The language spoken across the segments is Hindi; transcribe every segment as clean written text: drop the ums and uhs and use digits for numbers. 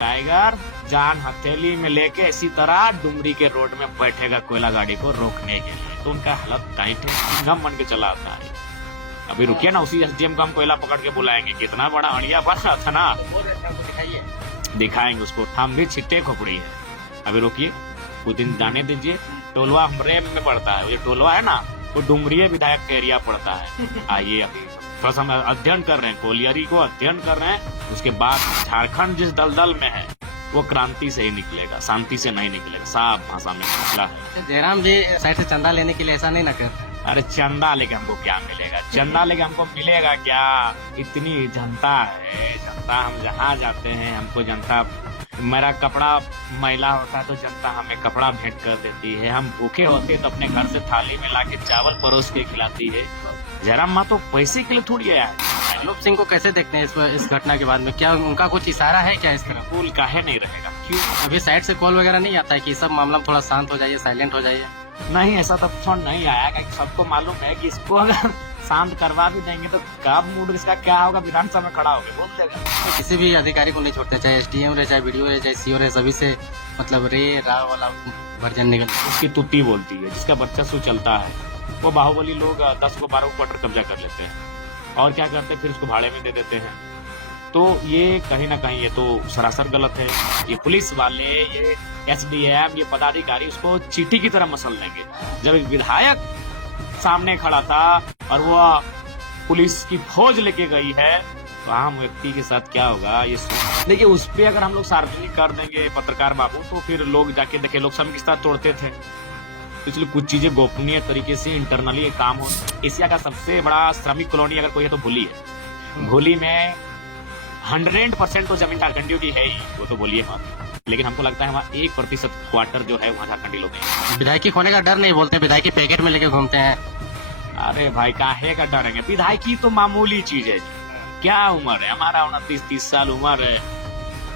टाइगर जान हथेली में लेके इसी तरह डुमरी के रोड में बैठेगा कोयला गाड़ी को रोकने के लिए, तो उनका हालत टाइट है, सिंघम बन के चला आता है। अभी रुकिए ना, उसी एसडीएम को हम कोयला पकड़ के बुलाएंगे, कितना बड़ा अड़िया बन रहा था ना, दिखाएंगे उसको, हम भी छिट्टे खोपड़ी है। अभी रुकिए, कुछ दिन जाने दीजिए। टोलवा हमरे में पड़ता है, ये टोलवा है ना, वो डुमरिया विधायक का एरिया पड़ता है। आइए, अभी थोड़ा सा हम अध्ययन कर रहे हैं, कोलियरी को अध्ययन कर रहे हैं। उसके बाद झारखंड जिस दलदल में है वो क्रांति से ही निकलेगा, शांति से नहीं निकलेगा, साफ भाषा में निकला है। जयराम जी साइड से चंदा लेने के लिए ऐसा नहीं ना कर। अरे चंदा लेके हमको क्या मिलेगा, चंदा लेके हमको मिलेगा क्या? इतनी जनता है, जनता, हम जहाँ जाते हैं हमको जनता, मेरा कपड़ा मैला होता है तो जनता हमें कपड़ा भेंट कर देती है, हम भूखे होते तो अपने घर से थाली में ला के चावल परोस के खिलाती है। जयराम माँ तो पैसे के लिए थोड़ी आया है। आलोक सिंह को कैसे देखते हैं इस घटना के बाद में? क्या उनका कुछ इशारा है क्या इस तरफ? कूल काहे नहीं रहेगा? क्यों अभी साइड से कॉल वगैरह नहीं आता है कि सब मामला थोड़ा शांत हो जाइए, साइलेंट हो जाइए? नहीं, ऐसा तो फोन नहीं आया कि सबको मालूम है कि इसको अगर शांत करवा भी देंगे तो कब मूड इसका क्या होगा, विधानसभा में खड़ा होकर बोल देगा। तो किसी भी अधिकारी को नहीं छोड़ते, चाहे एसडीएम रहे, चाहे बीडीओ रहे, चाहे सीओ रहे, सभी से मतलब रे रा वाला वर्जन निकल। उसकी तुत्ती बोलती है, जिसका वर्चस्व चलता है, वो बाहुबली लोग 10 को 12 क्वार्टर कब्जा कर लेते हैं और क्या करते हैं, फिर उसको भाड़े में दे देते हैं। तो ये कहीं ना कहीं ये तो सरासर गलत है। ये पुलिस वाले, ये एसडीएम, ये पदाधिकारी उसको चींटी की तरह मसल लेंगे। जब एक विधायक सामने खड़ा था और वो पुलिस की फौज लेके गई है तो आम व्यक्ति के साथ क्या होगा ये देखिए। उस पे अगर हम लोग सार्वजनिक कर देंगे पत्रकार बाबू, तो फिर लोग जाके देखे, लोग सब किस तरह तोड़ते थे। इसलिए कुछ चीजें गोपनीय तरीके से इंटरनली ये काम हो। एशिया का सबसे बड़ा श्रमिक कॉलोनी अगर कोई है तो भूली है। भूली में 100% तो जमीन झारखंडियों की है ही, वो तो बोलिए मत, लेकिन हमको लगता है वहाँ 1% क्वार्टर जो है वहाँ झारखंडी लोग हैं। विधायकी खोने का डर नहीं बोलते, विधायकी पैकेट में लेके घूमते हैं। अरे भाई काहे का डरेंगे, विधायकी तो मामूली चीज है जी। क्या उम्र है हमारा, 29-30 साल उम्र है।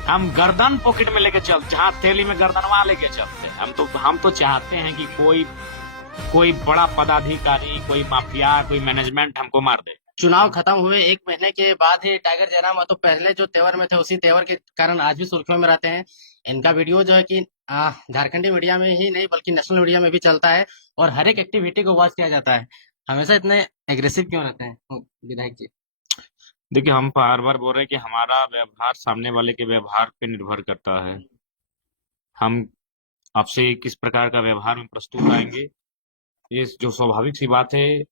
हम गर्दन पॉकेट में लेके चल, जहाँ थैली में गर्दनवा लेके चलते हैं। हम तो चाहते हैं कि कोई बड़ा पदाधिकारी, कोई माफिया, कोई मैनेजमेंट हमको मार दे। चुनाव खत्म हुए 1 महीने के बाद ही टाइगर जयराम तो पहले जो तेवर में थे उसी तेवर के कारण आज भी सुर्खियों में रहते हैं। इनका वीडियो जो है कि झारखंडी मीडिया में ही नहीं बल्कि नेशनल मीडिया में भी चलता है और हर एक एक्टिविटी को वॉच किया जाता है। हमेशा इतने एग्रेसिव क्यों रहते हैं विधायक जी? देखिए, हम बार बार बोल रहे हैं कि हमारा व्यवहार सामने वाले के व्यवहार पे निर्भर करता है। हम आपसे किस प्रकार का व्यवहार में प्रस्तुत आएंगे, ये जो स्वाभाविक सी बात है।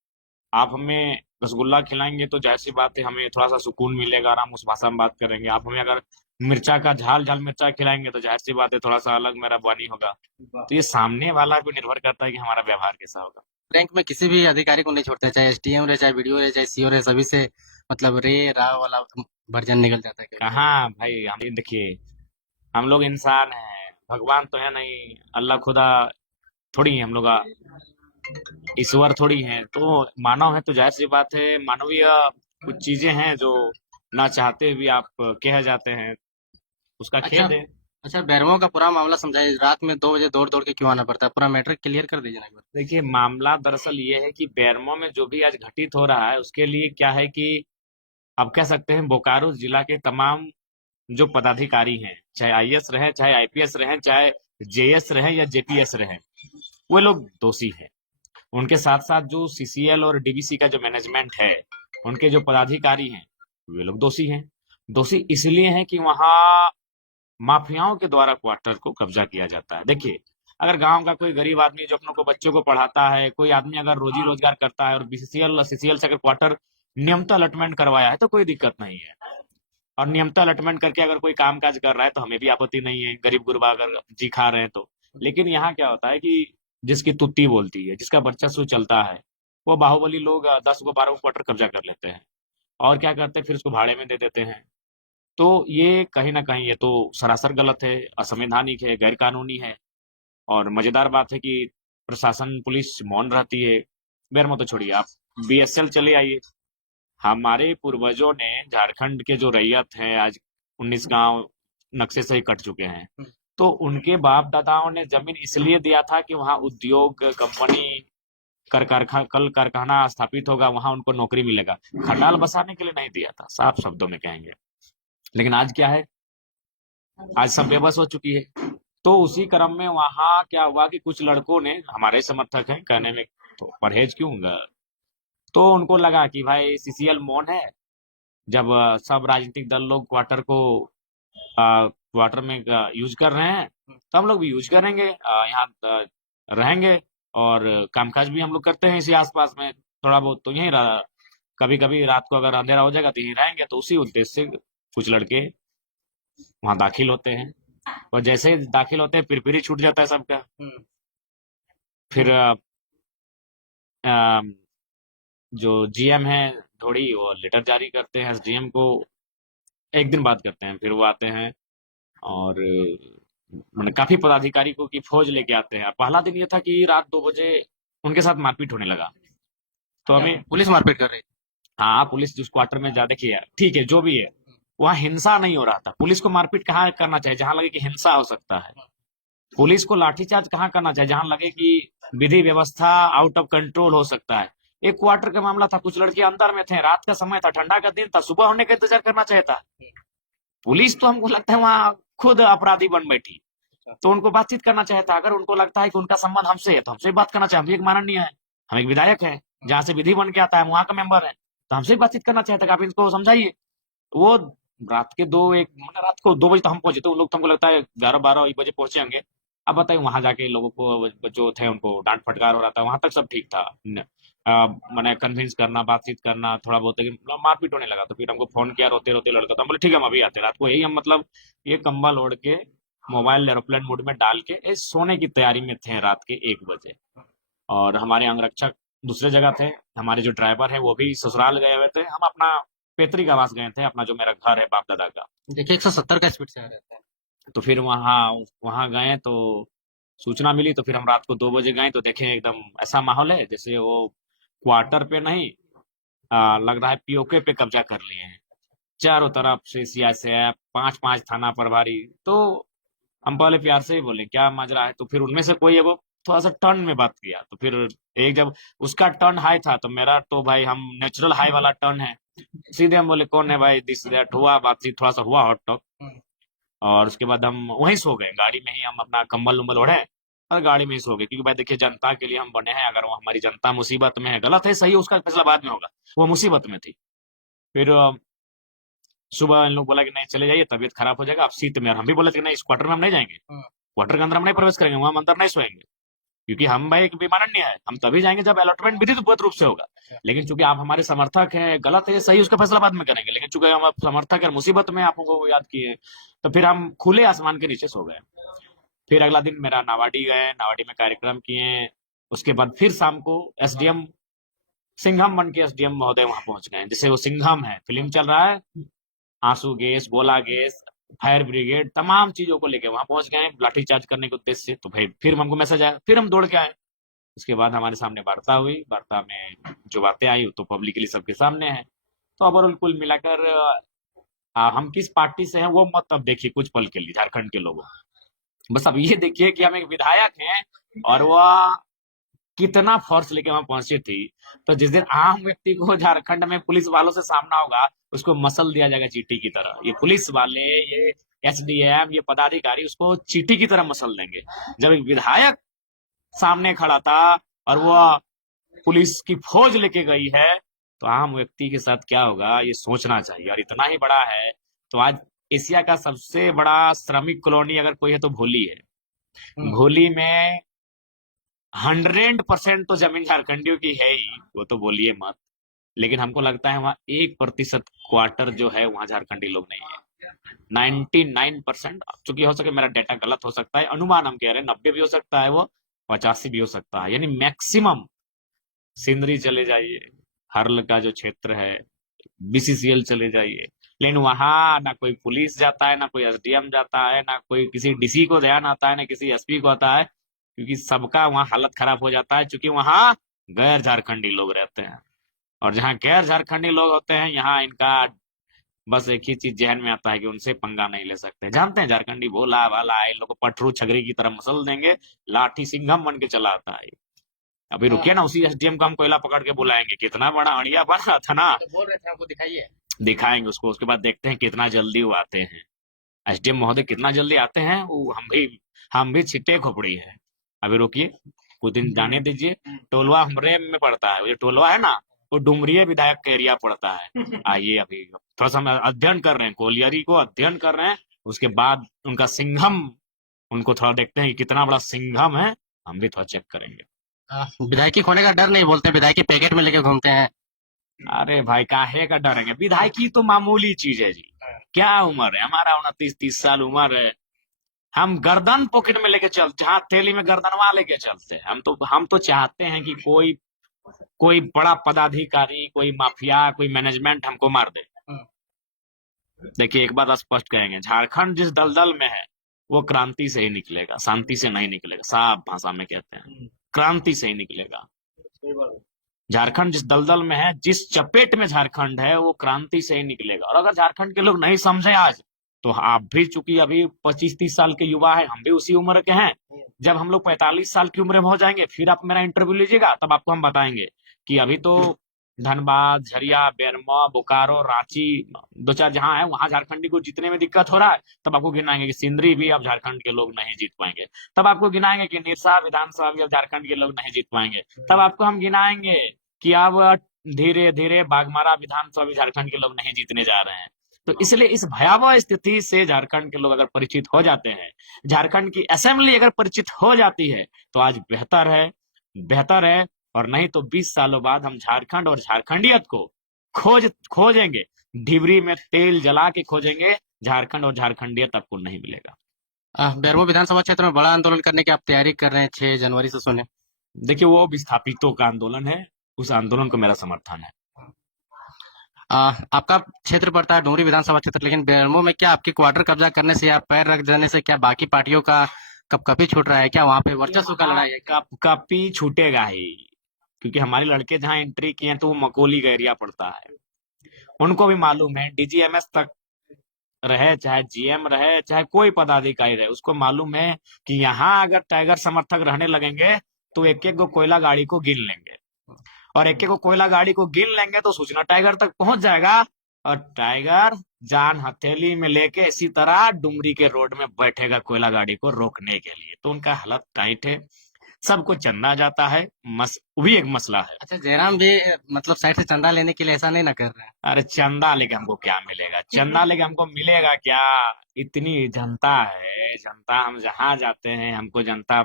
आप हमें रसगुल्ला खिलाएंगे तो जाहिर सी बात है हमें थोड़ा सा सुकून मिलेगा और हम उस भाषा में बात करेंगे। आप हमें अगर मिर्चा का झाल झाल मिर्चा खिलाएंगे तो जाहिर सी बात है थोड़ा सा अलग मेरा बानी होगा। तो ये सामने वाला पे निर्भर करता है कि हमारा व्यवहार कैसा होगा। रैंक में किसी भी अधिकारी को नहीं छोड़ते, चाहे एसडीएम रहे, चाहे बीडीओ रहे, चाहे सीओ रहे, सभी से मतलब रे रा वाला वर्जन निकल जाता है। कहाँ भाई, हम देखिए, हम लोग इंसान हैं, भगवान तो है नहीं, अल्लाह खुदा थोड़ी है, हम लोग ईश्वर थोड़ी हैं। तो मानव है तो जाहिर सी बात है मानवीय कुछ चीजें हैं जो ना चाहते हुए आप कह जाते हैं, उसका खेद है। अच्छा, बैरमो का पूरा मामला समझाइए। रात में 2 बजे दौड़ दौड़ के क्यों आना पड़ता है? पूरा मैटर क्लियर कर दीजिए ना एक बार। देखिए, मामला दरअसल ये है कि बेरमो में जो भी आज घटित हो रहा है उसके लिए क्या है कि आप कह सकते हैं बोकारो जिला के तमाम जो पदाधिकारी हैं, चाहे आईएएस रहे, चाहे आईपीएस रहे, चाहे जेएस रहे या जेपीएस रहे, वो लोग दोषी हैं। उनके साथ साथ जो सीसीएल और डीवीसी का जो मैनेजमेंट है, उनके जो पदाधिकारी हैं, वे लोग दोषी हैं। दोषी इसलिए हैं कि वहां माफियाओं के द्वारा क्वार्टर को कब्जा किया जाता है। देखिए, अगर गांव का कोई गरीब आदमी जो अपनों को बच्चों को पढ़ाता है, कोई आदमी अगर रोजी रोजगार करता है और बीसीसीएल सीसीएल से अगर क्वार्टर नियमित अलॉटमेंट करवाया है तो कोई दिक्कत नहीं है। और नियमित अलॉटमेंट करके अगर कोई काम काज कर रहा है तो हमें भी आपत्ति नहीं है, गरीब गुरबा अगर जी खा रहे हैं तो। लेकिन यहाँ क्या होता है कि जिसकी तुत्ती बोलती है, जिसका वर्चस्व चलता है, वो बाहुबली लोग 10 को 12 क्वार्टर कब्जा कर लेते हैं और क्या करते हैं, फिर उसको भाड़े में दे देते हैं। तो ये कहीं ना कहीं ये तो सरासर गलत है, असंवैधानिक है, गैर कानूनी है। और मजेदार बात है कि प्रशासन, पुलिस मौन रहती है। बेरमो तो छोड़िए, आप बीएसएल चले आइए। हमारे पूर्वजों ने, झारखंड के जो रैयत हैं आज 19 गांव नक्शे से ही कट चुके हैं, तो उनके बाप दादाओं ने जमीन इसलिए दिया था कि वहां उद्योग, कंपनी, कल कारखाना स्थापित होगा, वहां उनको नौकरी मिलेगा। खटाल बसाने के लिए नहीं दिया था, साफ शब्दों में कहेंगे। लेकिन आज क्या है, आज सब बेबस हो चुकी है। तो उसी क्रम में वहां क्या हुआ कि कुछ लड़कों ने, हमारे समर्थक हैं कहने में, तो परहेज क्यों होगा, तो उनको लगा कि भाई सीसीएल मौन है, जब सब राजनीतिक दल लोग क्वार्टर को क्वार्टर में यूज कर रहे हैं, तो हम लोग भी यूज करेंगे, यहाँ रहेंगे, और कामकाज भी हम लोग करते हैं इसी आसपास में थोड़ा बहुत, तो यहीं कभी कभी रात को अगर अंधेरा हो जाएगा तो यहीं रहेंगे। तो उसी उद्देश्य से कुछ लड़के वहां दाखिल होते हैं, और जैसे ही दाखिल होते हैं फिर ही छूट जाता है सबका। फिर अ, जो जीएम है थोड़ी, वो लेटर जारी करते हैं एसडीएम को, एक दिन बाद करते हैं, फिर वो आते हैं और मैंने काफी पदाधिकारी को की फौज लेके आते हैं। पहला दिन ये था कि रात 2 बजे उनके साथ मारपीट होने लगा। तो हमें, पुलिस मारपीट कर रही हाँ पुलिस जिस क्वार्टर में जा, देखिए ठीक है जो भी है, वहाँ हिंसा नहीं हो रहा था। पुलिस को मारपीट कहाँ करना चाहिए, जहां लगे कि हिंसा हो सकता है। पुलिस को लाठीचार्ज कहाँ करना चाहिए, जहां लगे कि विधि व्यवस्था आउट ऑफ कंट्रोल हो सकता है। एक क्वार्टर का मामला था, कुछ लड़के अंदर में थे, रात का समय था, ठंडा का दिन था, सुबह होने का इंतजार करना चाहिए था। पुलिस तो हमको लगता है वहाँ खुद अपराधी बन बैठी। तो उनको बातचीत करना चाहिए था। अगर उनको लगता है कि उनका संबंध हमसे है तो हमसे बात करना चाहिए। हम भी एक माननीय है, हम एक विधायक है, जहाँ से विधि बन के आता है, हम वहाँ का मेंबर है, तो हमसे भी बातचीत करना चाहिए था कि आप इनको समझाइए। वो रात के 2 1 मतलब रात को 2 बजे तक हम पहुंचे, तो उन लोग तो हमको लगता है 11 12 बजे पहुंचे होंगे। अब बताइए वहां जाके लोगों को जो थे उनको डांट फटकार हो रहा था, वहां तक सब ठीक था। मैंने कन्विंस करना, बातचीत करना थोड़ा बहुत, लेकिन मारपीट होने लगा। तो फिर हमको फोन किया रोते रोते लड़का, तो हम बोले ठीक है हम अभी आते हैं। रात को यही हम मतलब ये कंबल ओढ़ के मोबाइल एरोप्लेन मोड में डाल के सोने की तैयारी में थे रात के 1 बजे। और हमारे अंगरक्षक दूसरे जगह थे, हमारे जो ड्राइवर है वो भी ससुराल गए हुए थे, हम अपना पैतृक आवास गए थे, अपना जो मेरा घर है बाप दादा का। देखिए 170 का स्पीड से आ रहा था। तो फिर वहाँ वहाँ गए तो सूचना मिली, तो फिर हम रात को 2 बजे गए तो देखें एकदम ऐसा माहौल है जैसे वो क्वार्टर पे नहीं, लग रहा है पीओके पे कब्जा कर लिए हैं। चारों तरफ से सीआईएसएफ, 5 5 थाना प्रभारी। तो हम पहले प्यार से ही बोले क्या माजरा है, तो फिर उनमें से कोई है वो थोड़ा सा टर्न में बात किया। तो फिर एक जब उसका टर्न हाई था तो मेरा तो भाई हम नेचुरल हाई वाला टर्न है, सीधे हम बोले कौन है भाई, दिस दैट हुआ, बातचीत थोड़ा सा हुआ हॉट टॉक। और उसके बाद हम वहीं सो गए, गाड़ी में ही हम अपना कंबल उम्बल ओढ़े और गाड़ी में ही सो गए। क्योंकि भाई देखिए जनता के लिए हम बने हैं, अगर वो हमारी जनता मुसीबत में है, गलत है सही है उसका फैसला बाद में होगा, वो मुसीबत में थी। फिर सुबह इन लोग बोला कि नहीं चले जाइए, तबीयत खराब हो जाएगा, आप सीट में। और हम भी बोले थे कि नहीं इस क्वार्टर में हम नहीं जाएंगे, क्वार्टर के अंदर हम नहीं प्रवेश करेंगे, वहां हम अंदर नहीं सोएंगे। क्योंकि हम भाई एक विमानन्य है, हम तभी जाएंगे जब अलॉटमेंट विधिवत रूप से होगा। लेकिन चूंकि आप हमारे समर्थक हैं, गलत है सही उसका फैसला बाद में करेंगे, लेकिन चूंकि हम आप समर्थक है, मुसीबत में आप हमको याद किए, तो फिर हम खुले आसमान के नीचे सो गए। फिर अगला दिन मेरा नावाडी गए, नावाडी में कार्यक्रम किए। उसके बाद फिर शाम को एसडीएम सिंघम बन के एसडीएम महोदय वहां पहुंच गए, जैसे वो सिंघम है, फिल्म चल रहा है, आंसू गैस, गोला गैस, फायर ब्रिगेड, तमाम चीजों को लेके वहां पहुंच गए लाठीचार्ज करने के उद्देश्य से। तो भाई फिर हमको मैसेज आया, फिर हम दौड़ के आए। उसके बाद हमारे सामने वार्ता हुई, वार्ता में जो बातें आई तो पब्लिकली सबके सामने है। तो ओवरऑल कुल मिलाकर हम किस पार्टी से हैं वो मत अब देखिए कुछ पल के लिए झारखंड के लोगों, बस अब ये देखिए कि हम एक विधायक हैं और वह कितना फोर्स लेके वहां पहुंची थी। तो जिस दिन आम व्यक्ति को झारखंड में पुलिस वालों से सामना होगा, उसको मसल दिया जाएगा चींटी की तरह। ये पुलिस वाले, ये एसडीएम, ये पदाधिकारी उसको चींटी की तरह मसल देंगे। जब एक विधायक सामने खड़ा था और वो पुलिस की फौज लेके गई है, तो आम व्यक्ति के साथ क्या होगा ये सोचना चाहिए। और इतना ही बड़ा है तो आज एशिया का सबसे बड़ा श्रमिक कॉलोनी अगर कोई है तो भोली है। भोली में 100% तो जमीन झारखंडियों की है ही, वो तो बोलिए मत। लेकिन हमको लगता है वहाँ 1% क्वार्टर जो है वहाँ झारखंडी लोग नहीं है। 99%, चूंकि हो सके मेरा डेटा गलत हो सकता है, अनुमान हम कह रहे हैं 90 भी हो सकता है, वो 85 भी हो सकता है, यानी मैक्सिमम। सिंदरी चले जाइए, हर्ल का जो क्षेत्र है, बीसीसीएल चले जाइए, लेकिन वहां ना कोई पुलिस जाता है, ना कोई एसडीएम जाता है, ना कोई किसी डीसी को ध्यान आता है, ना किसी एसपी को आता है। क्योंकि सबका वहां हालत खराब हो जाता है, क्योंकि वहां गैर झारखंडी लोग रहते हैं। और जहाँ गैर झारखंडी लोग होते हैं, यहाँ इनका बस एक ही चीज जहन में आता है कि उनसे पंगा नहीं ले सकते। जानते हैं झारखंडी भोला भाला है, इन लोग को पटरू छगरी की तरह मसल देंगे, लाठी सिंघम बन के चला आता है। अभी रुकिए ना, उसी एसडीएम को हम कोयला पकड़ के बुलाएंगे, कितना बड़ा अड़िया बना था ना। तो बोल रहे थे आपको दिखाइए। दिखाएंगे उसको, उसके बाद देखते हैं कितना जल्दी वो आते हैं। एसडीएम महोदय कितना जल्दी आते हैं, वो हम भी छिट्टे खोपड़ी है। अभी रुकिए, कुछ दिन जाने दीजिए। टोलवा हमरे में पड़ता है, वो जो टोलवा है ना, वो डुमरिया विधायक का एरिया पड़ता है। आइए, अभी थोड़ा सा हम अध्ययन कर रहे हैं, कोलियरी को अध्ययन कर रहे हैं। उसके बाद उनका सिंघम, उनको थोड़ा देखते हैं कि कितना बड़ा सिंघम है, हम भी थोड़ा चेक करेंगे। विधायकी खोने का डर नहीं, बोलते विधायकी पैकेट में लेके घूमते हैं। अरे भाई, काहे का डर है? विधायकी तो मामूली चीज है जी। क्या उम्र है हमारा? 29-30 साल उम्र है। हम गर्दन पॉकेट में लेके चलते, हाथ थैली में गर्दनवा लेके चलते हैं। हम तो चाहते हैं कि कोई कोई बड़ा पदाधिकारी, कोई माफिया, कोई मैनेजमेंट हमको मार दे। देखिए, एक बात स्पष्ट कहेंगे, झारखंड जिस दलदल में है वो क्रांति से ही निकलेगा, शांति से नहीं निकलेगा। साफ भाषा में कहते हैं, क्रांति से ही निकलेगा। झारखंड जिस दलदल में है, जिस चपेट में झारखंड है, वो क्रांति से ही निकलेगा। और अगर झारखंड के लोग नहीं समझे आज, तो आप भी, चूंकि अभी 25-30 साल के युवा है, हम भी उसी उम्र के हैं। जब हम लोग 45 साल की उम्र में हो जाएंगे, फिर आप मेरा इंटरव्यू लीजिएगा, तब आपको हम बताएंगे कि अभी तो धनबाद, झरिया, बेरमो, बोकारो, रांची, दो चार जहां है, वहां झारखंडी को जीतने में दिक्कत हो रहा है। तब आपको गिनाएंगे कि सिंदरी भी अब झारखंड के लोग नहीं जीत पाएंगे। तब आपको गिनाएंगे कि निरसा विधानसभा भी अब झारखंड के लोग नहीं जीत पाएंगे। तब आपको हम गिनाएंगे कि अब धीरे धीरे बाघमारा विधानसभा भी झारखंड के लोग नहीं जीतने जा रहे हैं। तो इसलिए इस भयावह स्थिति से झारखंड के लोग अगर परिचित हो जाते हैं, झारखंड की असेंबली अगर परिचित हो जाती है, तो आज बेहतर है, बेहतर है। और नहीं तो 20 सालों बाद हम झारखंड और झारखंडियत को खोजेंगे, ढिबरी में तेल जला के खोजेंगे। झारखंड और झारखंडियत आपको नहीं मिलेगा। बेरमो विधानसभा क्षेत्र में बड़ा आंदोलन करने की आप तैयारी कर रहे हैं 6 जनवरी से सुने। देखिए, वो विस्थापितों का आंदोलन है, उस आंदोलन को मेरा समर्थन है। आपका क्षेत्र पड़ता है डुमरी विधानसभा क्षेत्र, लेकिन बेरमो में क्या आपकी क्वार्टर कब्जा करने से या पैर रख देने से क्या बाकी पार्टियों का कपकपी छूट रहा है? क्या वहां पे वर्चस्व का लड़ाई है? कपी छूटेगा ही, क्योंकि हमारे लड़के जहाँ एंट्री किए हैं तो वो मकोली का एरिया पड़ता है। उनको भी मालूम है, डीजीएमएस तक रहे, चाहे जीएम रहे, चाहे कोई पदाधिकारी रहे, उसको मालूम है कि यहाँ अगर टाइगर समर्थक रहने लगेंगे तो एक एक को कोयला गाड़ी को गिन लेंगे, और एक एक को कोयला गाड़ी को गिन लेंगे तो सूचना टाइगर तक पहुंच जाएगा, और टाइगर जान हथेली में लेके इसी तरह डुमरी के रोड में बैठेगा कोयला गाड़ी को रोकने के लिए। तो उनका हालत टाइट है, सबको चंदा जाता है, वो भी एक मसला है। अच्छा, जयराम भी मतलब साइड से चंदा लेने के लिए ऐसा नहीं ना कर रहे हैं? अरे चंदा लेके हमको क्या मिलेगा? चंदा लेके हमको मिलेगा क्या? इतनी जनता है, जनता, हम जहां जाते हैं हमको जनता,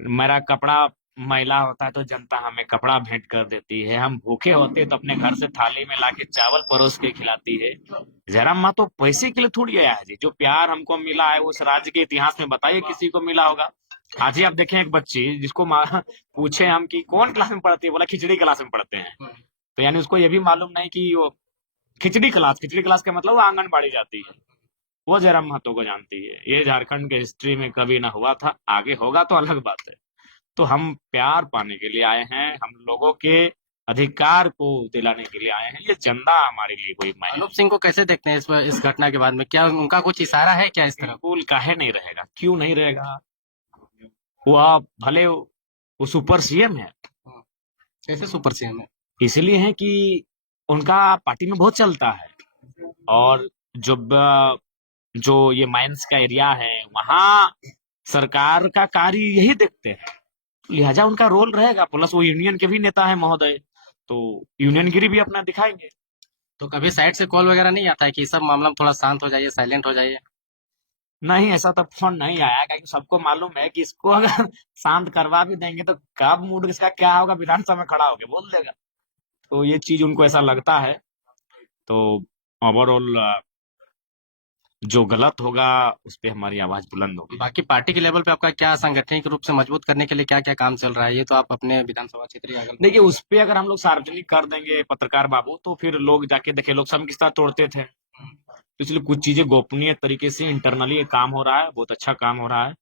मेरा कपड़ा मैला होता है तो जनता हमें कपड़ा भेंट कर देती है। हम भूखे होते तो अपने घर से थाली में लाके चावल परोस के खिलाती है। जयराम माँ तो पैसे के लिए थोड़ी आया है जी। जो प्यार हमको मिला है उस राज्य के इतिहास में बताइए किसी को मिला होगा? आज ही आप देखें, एक बच्ची जिसको पूछे हम कि कौन क्लास में पढ़ती है, बोला खिचड़ी क्लास में पढ़ते हैं। तो यानी उसको ये भी मालूम नहीं कि वो खिचड़ी क्लास का मतलब वो आंगनबाड़ी जाती है। वो जयराम महतो को जानती है। ये झारखंड के हिस्ट्री में कभी ना हुआ था, आगे होगा तो अलग बात है। तो हम प्यार पाने के लिए आए हैं, हम लोगों के अधिकार को दिलाने के लिए आए हैं। ये चंदा हमारे लिए कोई मायने अनूप सिंह को कैसे देखते हैं इस घटना के बाद में? क्या उनका कुछ इशारा है क्या इस तरफ? बिल्कुल, काहे नहीं रहेगा, क्यों नहीं रहेगा? वो आप भले वो सुपर सीएम है। कैसे सुपर सीएम है? इसलिए है कि उनका पार्टी में बहुत चलता है, और जो ये माइंस का एरिया है वहां सरकार का कार्य यही देखते हैं, लिहाजा उनका रोल रहेगा। प्लस वो यूनियन के भी नेता है महोदय, तो यूनियनगिरी भी अपना दिखाएंगे। तो कभी साइड से कॉल वगैरह नहीं आता है कि सब मामला में थोड़ा शांत हो जाइए, साइलेंट हो जाइए? नहीं, ऐसा तो फोन नहीं आया, क्योंकि सबको मालूम है कि इसको अगर शांत करवा भी देंगे तो कब मूड इसका क्या होगा, विधानसभा में खड़ा होकर बोल देगा। तो ये चीज उनको ऐसा लगता है। तो ओवरऑल जो गलत होगा उस पर हमारी आवाज बुलंद होगी। बाकी पार्टी के लेवल पे आपका क्या सांगठनिक रूप से मजबूत करने के लिए क्या क्या काम चल रहा है? ये तो आप अपने विधानसभा क्षेत्र देखिए, उस पे अगर हम लोग सार्वजनिक कर देंगे पत्रकार बाबू, तो फिर लोग जाके देखे, लोग सब किस तरह तोड़ते थे। तो इसलिए कुछ चीजें गोपनीय तरीके से इंटरनली काम हो रहा है, बहुत अच्छा काम हो रहा है।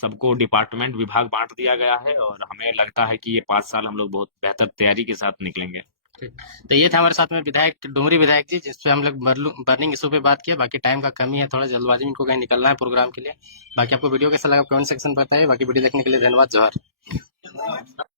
सबको डिपार्टमेंट विभाग बांट दिया गया है, और हमें लगता है कि ये 5 साल हम लोग बहुत बेहतर तैयारी के साथ निकलेंगे। तो ये था हमारे साथ में विधायक, डुमरी विधायक जी, जिसपे हम लोग बर्निंग इशू पे बात किया। बाकी टाइम का कमी है, थोड़ा जल्दबाजी में इनको कहीं निकलना है प्रोग्राम के लिए। बाकी आपको वीडियो कैसा लगा कमेंट सेक्शन में बताइए। बाकी वीडियो देखने के लिए धन्यवाद। जोहार।